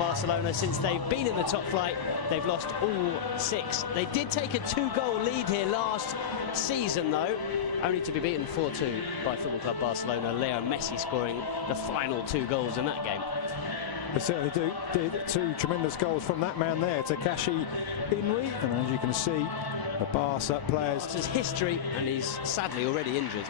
Barcelona. Since they've been in the top flight, they've lost all 6. They did take a 2-goal lead here last season, though, only to be beaten 4-2 by Football Club Barcelona. Leo Messi scoring the final 2 goals in that game. They certainly did 2 tremendous goals from that man there, Takashi Inui, and as you can see, the Barca players. It's his history, and he's sadly already injured.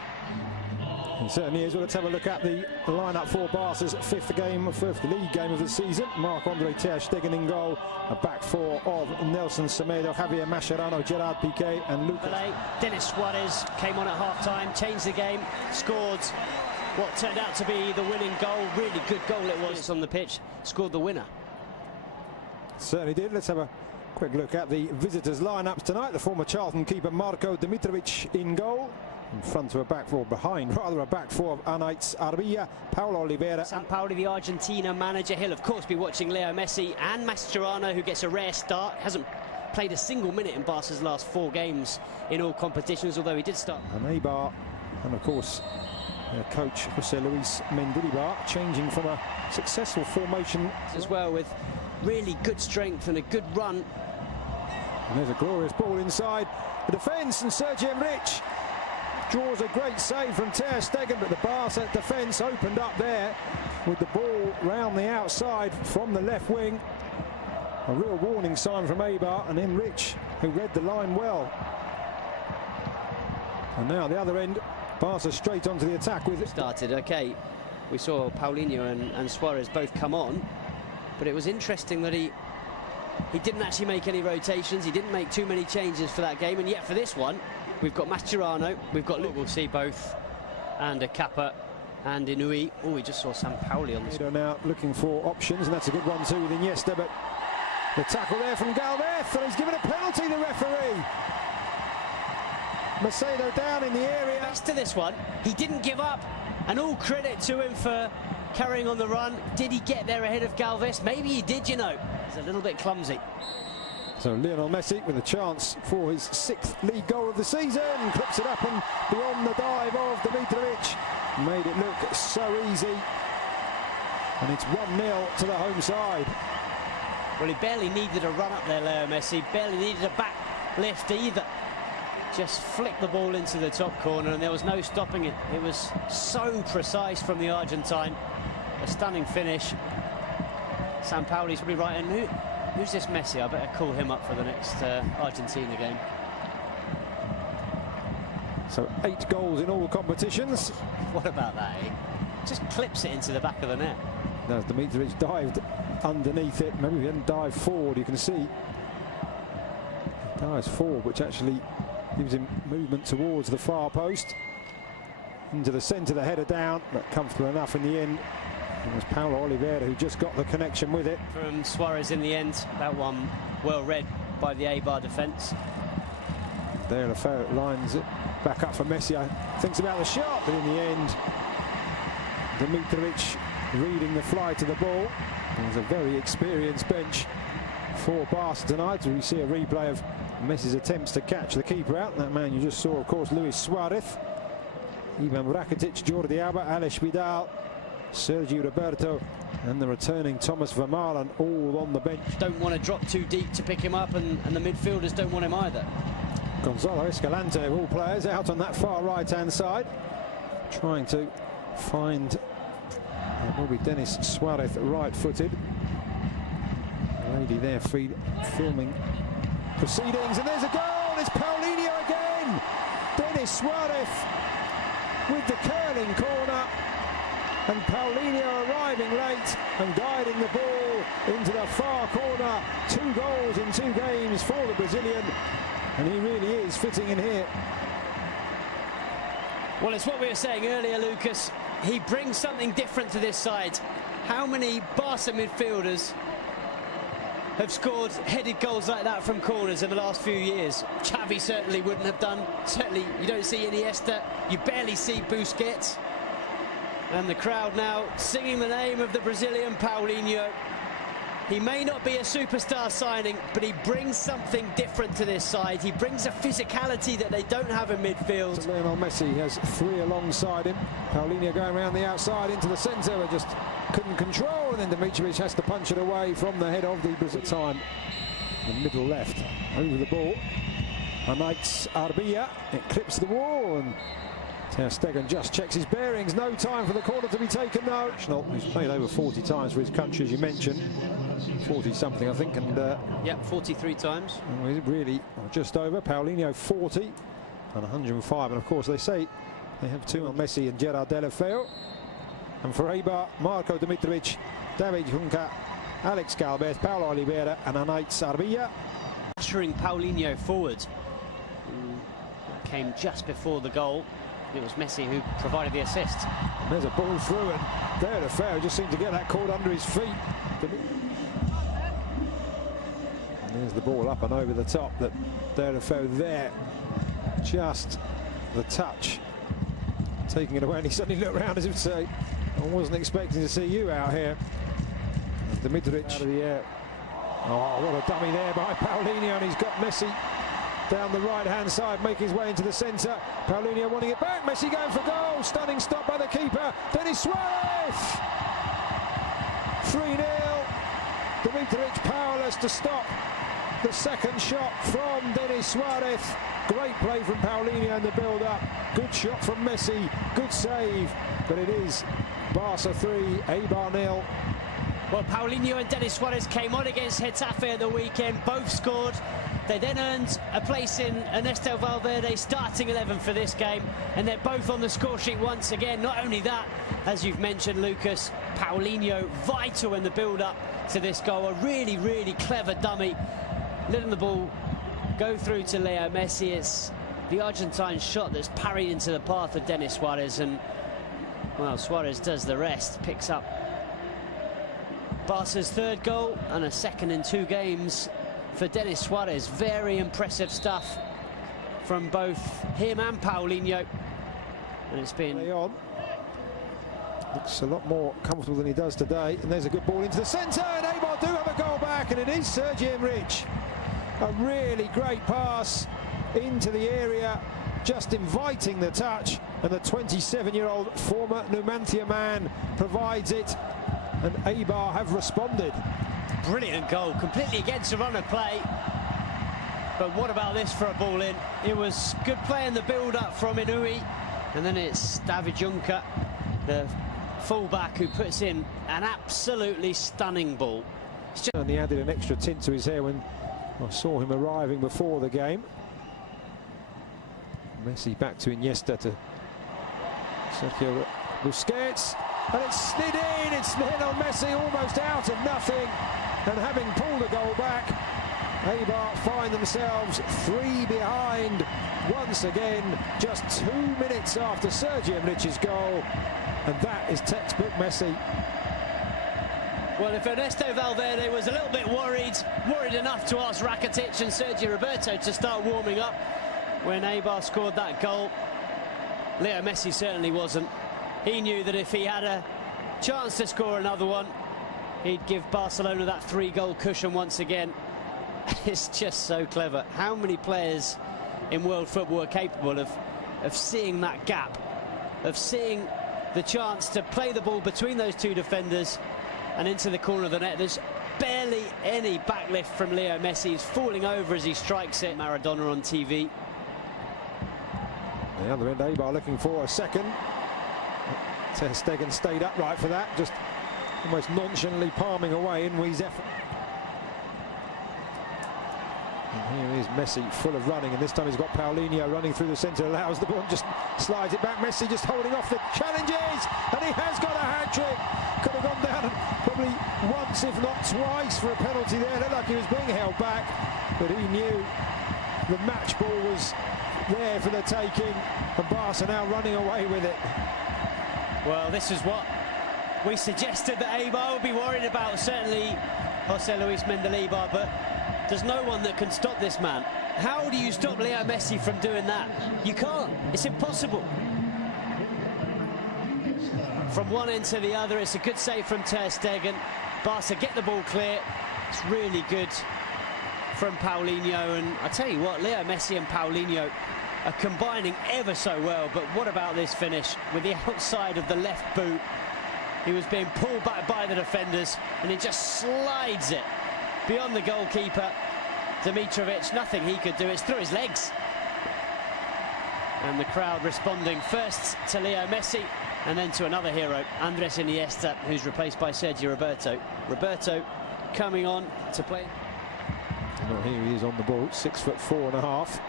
He certainly is. Well, let's have a look at the lineup for Barca's 5th league game of the season. Marc-Andre ter Stegen in goal, a back 4 of Nelson Semedo, Javier Mascherano, Gerard Piqué and Lucas. Denis Suarez came on at half-time, changed the game, scored what turned out to be the winning goal. Really good goal it was on the pitch, scored the winner. Certainly did. Let's have a quick look at the visitors' lineups tonight. The former Charlton keeper Marko Dimitrovic in goal. In front of a back 4, behind rather a back 4 of Anaïs Arbilla, Paulo Oliveira. Sampaoli, the Argentina manager, he'll of course be watching Leo Messi and Mascherano, who gets a rare start. Hasn't played a single minute in Barca's last 4 games in all competitions, although he did start. And Eibar, and of course their coach José Luis Mendilibar, changing from a successful formation as well, with really good strength and a good run. And there's a glorious ball inside the defence, and Sergio Enrich draws a great save from ter Stegen, but the Barca defence opened up there with the ball round the outside from the left wing. A real warning sign from Eibar, and Enrich, who read the line well. And now the other end, Barca straight onto the attack with it. Started, okay. We saw Paulinho and Suarez both come on, but it was interesting that he didn't actually make any rotations. He didn't make too many changes for that game, and yet for this one, we've got Mascherano, we've got Luke, we'll see both, and Kappa and Inui. Oh, we just saw Sampaoli on the screen. Now looking for options, and that's a good one too with Iniesta, but the tackle there from Galvez, and he's given a penalty, the referee. Macedo down in the area. Best to this one, he didn't give up, and all credit to him for carrying on the run. Did he get there ahead of Galvez? Maybe he did, you know. He's a little bit clumsy. So Lionel Messi with a chance for his 6th league goal of the season, clips it up and beyond the dive of Dimitrovic, made it look so easy, and it's 1-0 to the home side. Well, he barely needed a run up there, Leo Messi, barely needed a back lift either. Just flicked the ball into the top corner, and there was no stopping it. It was so precise from the Argentine. A stunning finish. Sampaoli's probably right, and who's this Messi? I better call him up for the next Argentina game. So 8 goals in all competitions. What about that, eh? Just clips it into the back of the net. Now Dimitrovic dived underneath it. Maybe he hadn't dived forward, you can see. He dives forward, which actually gives him movement towards the far post. Into the centre, the header down, but comfortable enough in the end. It was Paulo Oliveira who just got the connection with it. From Suarez in the end, that one well read by the Eibar defence. There the ferret lines it back up for Messi. Thinks about the shot, but in the end, Dimitrovic reading the fly to the ball. There's a very experienced bench for Barca tonight. We see a replay of Messi's attempts to catch the keeper out. That man you just saw, of course, Luis Suarez. Ivan Rakitic, Jordi Alba, Alex Vidal, Sergio Roberto, and the returning Thomas Vermaelen, all on the bench. Don't want to drop too deep to pick him up, and the midfielders don't want him either. Gonzalo Escalante, of all players, out on that far right-hand side, trying to find, it will be Denis Suarez, right-footed. Lady there filming proceedings, and there's a goal. It's Paulinho again. Denis Suarez with the curling corner, and Paulinho arriving late and guiding the ball into the far corner. 2 goals in 2 games for the Brazilian, and he really is fitting in here. Well, it's what we were saying earlier, Lucas. He brings something different to this side. How many Barca midfielders have scored headed goals like that from corners in the last few years? Xavi certainly wouldn't have done. Certainly you don't see Iniesta, you barely see Busquets. And the crowd now singing the name of the Brazilian Paulinho. He may not be a superstar signing, but he brings something different to this side. He brings a physicality that they don't have in midfield. So Lionel Messi has three alongside him. Paulinho going around the outside into the centre, but just couldn't control, and then Dimitrovic has to punch it away from the head of the Brazil time. The middle left, over the ball. Anaits Arbia, it clips the wall, and Ter Stegen just checks his bearings. No time for the corner to be taken now. He's played over 40 times for his country, as you mentioned. 40-something, I think, and... yeah, 43 times. Really, just over. Paulinho 40 and 105. And, of course, they say they have two on Messi and Gerard Deulofeu. And for Eibar, Marco Dimitrovic, David Junca, Alex Galvez, Paulo Oliveira and Anaits Arbia. Ushering Paulinho forward. Came just before the goal. It was Messi who provided the assist. And there's a ball through, and Deulofeu just seemed to get that caught under his feet. And there's the ball up and over the top. That Deulofeu there, just the touch, taking it away, and he suddenly looked around as if to say, I wasn't expecting to see you out here. And Dimitrovic out of the air. Oh, what a dummy there by Paulinho, and he's got Messi down the right-hand side, making his way into the centre. Paulinho wanting it back. Messi going for goal. Stunning stop by the keeper. Denis Suarez. 3-0. Dimitrovic powerless to stop the second shot from Denis Suarez. Great play from Paulinho in the build-up. Good shot from Messi. Good save. But it is Barca 3, Eibar 0. Well, Paulinho and Denis Suarez came on against Getafe at the weekend. Both scored. They then earned a place in Ernesto Valverde's starting 11 for this game, and they're both on the score sheet once again. Not only that, as you've mentioned, Lucas, Paulinho vital in the build-up to this goal. A really, really clever dummy, letting the ball go through to Leo Messi. It's the Argentine shot that's parried into the path of Denis Suarez, and, well, Suarez does the rest, picks up Barca's third goal and a second in 2 games for Denis Suarez. Very impressive stuff from both him and Paulinho. And it's been... Looks a lot more comfortable than he does today. And there's a good ball into the centre, and Eibar do have a goal back, and it is Sergi Enrich. A really great pass into the area, just inviting the touch, and the 27-year-old former Numancia man provides it, and Eibar have responded. Brilliant goal, completely against the run of play. But what about this for a ball in? It was good play in the build-up from Inui, and then it's David Junca, the full-back, who puts in an absolutely stunning ball. And he added an extra tint to his hair when I saw him arriving before the game. Messi back to Iniesta, to Sergio Busquets, and it's slid in. It's Lionel Messi almost out of nothing, and having pulled a goal back, Eibar find themselves 3 behind once again, just 2 minutes after Sergi Enrich's goal, and that is textbook Messi. Well, if Ernesto Valverde was a little bit worried enough to ask Rakitic and Sergio Roberto to start warming up when Eibar scored that goal, Leo Messi certainly wasn't. He knew that if he had a chance to score another one, he'd give Barcelona that 3-goal cushion once again. It's just so clever. How many players in world football are capable of seeing that gap, of seeing the chance to play the ball between those 2 defenders and into the corner of the net? There's barely any backlift from Leo Messi. He's falling over as he strikes it. Maradona on TV. The other end, Eibar looking for a second. Ter Stegen stayed upright for that, just almost nonchalantly palming away Inui's effort. And here is Messi, full of running, and this time he's got Paulinho running through the centre, allows the ball, just slides it back. Messi just holding off the challenges, and he has got a hat-trick. Could have gone down probably once, if not twice, for a penalty there. Looked like he was being held back, but he knew the match ball was there for the taking, and Barca now running away with it. Well, this is what we suggested that Eibar would be worried about, certainly Jose Luis Mendilibar, but there's no one that can stop this man. How do you stop Leo Messi from doing that? You can't. It's impossible. From one end to the other, it's a good save from Ter Stegen. Barca get the ball clear. It's really good from Paulinho, and I tell you what, Leo Messi and Paulinho are combining ever so well. But what about this finish with the outside of the left boot? He was being pulled back by the defenders, and he just slides it beyond the goalkeeper, Dimitrovic. Nothing he could do. It's through his legs. And the crowd responding first to Leo Messi and then to another hero, Andres Iniesta, who's replaced by Sergio Roberto. Roberto coming on to play. Well, here he is on the ball, 6'4.5",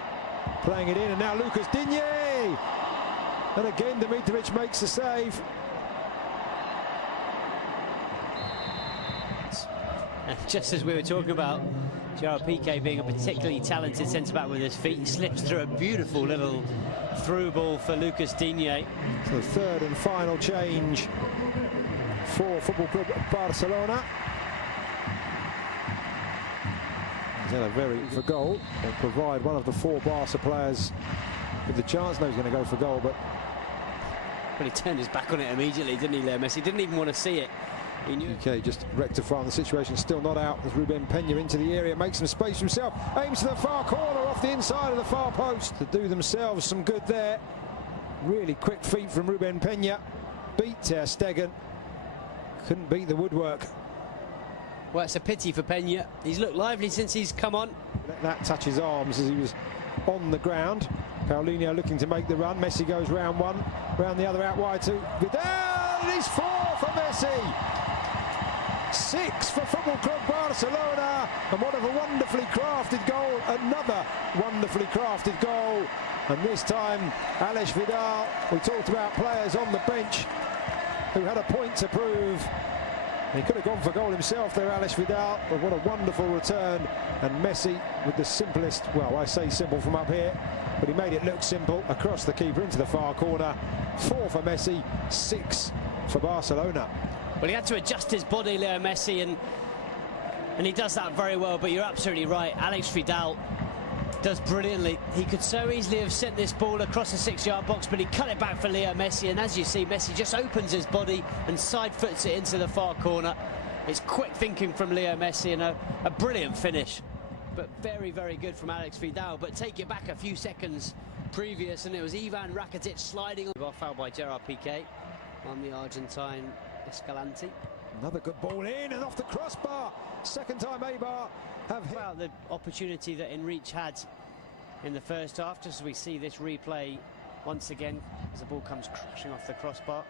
playing it in, and now Lucas Digne, and again Dimitrovic makes the save. And just as we were talking about Gerard Piqué being a particularly talented centre-back with his feet, he slips through a beautiful little through ball for Lucas Digne. So the third and final change for Football Club Barcelona. He's had a very for goal, and provide one of the 4 Barca players with the chance. No, he's going to go for goal, but well, he turned his back on it immediately, didn't he, Leo Messi? He didn't even want to see it. He knew. Okay, just rectifying the situation, still not out as Ruben Peña into the area, makes some space for himself, aims to the far corner off the inside of the far post to do themselves some good there. Really quick feet from Ruben Peña, beat Ter Stegen, couldn't beat the woodwork. Well, it's a pity for Peña. He's looked lively since he's come on. Let that touch his arms as he was on the ground. Paulinho looking to make the run. Messi goes round one, round the other, out wide to Vidal. It is 4 for Messi. 6 for Football Club Barcelona, and what a wonderfully crafted goal, another wonderfully crafted goal, and this time Alex Vidal. We talked about players on the bench who had a point to prove. He could have gone for goal himself there, Alex Vidal, but what a wonderful return, and Messi with the simplest, well, I say simple from up here, but he made it look simple, across the keeper into the far corner. 4 for Messi, 6 for Barcelona. Well, he had to adjust his body, Leo Messi, and he does that very well. But you're absolutely right. Alex Vidal does brilliantly. He could so easily have sent this ball across the 6-yard box, but he cut it back for Leo Messi. And as you see, Messi just opens his body and side foots it into the far corner. It's quick thinking from Leo Messi, and a brilliant finish. But very, very good from Alex Vidal. But take it back a few seconds previous, and it was Ivan Rakitic sliding on. Foul by Gerard Piqué on the Argentine Escalante. Another good ball in and off the crossbar. Second time Eibar have hit. About the opportunity that Enrique had in the first half, just as we see this replay once again as the ball comes crashing off the crossbar.